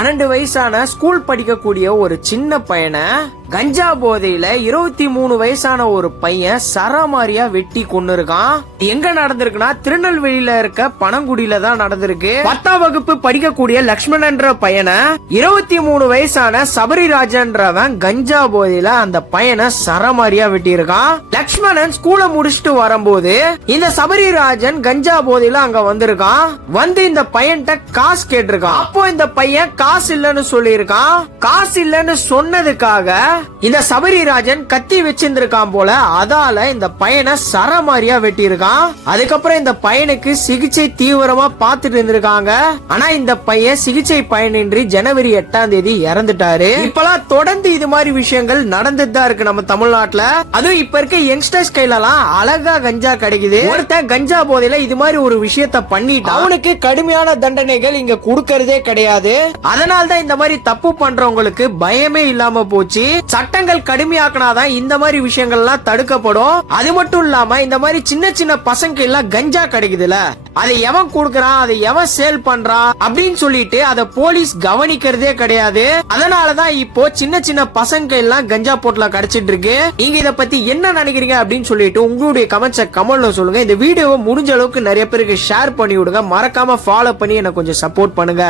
12 வயசான ஸ்கூல் படிக்கக்கூடிய ஒரு சின்ன பையனை கஞ்சா போதையில 23 வயசான ஒரு பையன் சரமாரியா வெட்டி கொண்டு இருக்கான். எங்க நடந்திருக்குன்னா திருநெல்வேலியில இருக்க பனங்குடியில தான் நடந்திருக்கு. 10ஆம் வகுப்பு படிக்கக்கூடிய லக்ஷ்மணன்ற பையனை 23 வயசான சபரிராஜன்றவன் கஞ்சா போதையில அந்த பையனை சரமாரியா வெட்டி இருக்கான். லக்ஷ்மணன் ஸ்கூல முடிச்சுட்டு வரும்போது இந்த சபரிராஜன் கஞ்சா போதையில அங்க வந்திருக்கான். வந்து இந்த பையன்ட்ட காசு கேட்டிருக்கான். அப்போ இந்த பையன் காசு இல்லன்னு சொல்லியிருக்கான். காசு இல்லன்னு சொன்னதுக்காக இந்த சபரிராஜன் கத்தி வச்சிருந்திருக்கான் போல. அதால இந்த பையனை சரமாரியா வெட்டி இருக்கான். அதுக்கப்புறம் இந்த பையனுக்கு சிகிச்சை தீவிரமா பார்த்துட்டு இருந்திருக்காங்க. ஆனா இந்த பையன் சிகிச்சை பயனின்றி ஜனவரி 8ஆம் தேதி இறந்துட்டாரு. இப்பெல்லாம் தொடர்ந்து இது மாதிரி விஷயங்கள் நடந்துட்டு தான் இருக்கு நம்ம தமிழ்நாட்டுல. அதுவும் இப்ப இருக்க யங்ஸ்டர்ஸ் கையிலலாம் அழகா கஞ்சா கிடைக்குது. ஒருத்தன் கஞ்சா போதையில இது மாதிரி ஒரு விஷயத்த பண்ணிட்டு அவனுக்கு கடுமையான தண்டனைகள் இங்க கொடுக்கறதே கிடையாது. அதனால்தான் இந்த மாதிரி தப்பு பண்றவங்களுக்கு பயமே இல்லாம போச்சு. சட்டங்கள் கடுமையாக்கினாதான் இந்த மாதிரி விஷயங்கள்லாம் தடுக்கப்படும். அது மட்டும் இல்லாம இந்த மாதிரி சின்ன சின்ன பசங்க எல்லாம் கஞ்சா கிடைக்குதுல, அதை எவன் கொடுக்கறான், அதை எவன் சேல் பண்றான் அப்படின்னு சொல்லிட்டு அதை போலீஸ் கவனிக்கிறதே கிடையாது. அதனாலதான் இப்போ சின்ன சின்ன பசங்க எல்லாம் கஞ்சா போட்டுல கிடைச்சிட்டு இருக்கு. நீங்க இத பத்தி என்ன நினைக்கிறீங்க அப்படின்னு சொல்லிட்டு உங்களுடைய கமெண்ட்ஸை கமெண்ட்ல சொல்லுங்க. இந்த வீடியோவை முடிஞ்ச அளவுக்கு நிறைய பேருக்கு ஷேர் பண்ணி விடுங்க. மறக்காம ஃபாலோ பண்ணி எனக்கு கொஞ்சம் சப்போர்ட் பண்ணுங்க.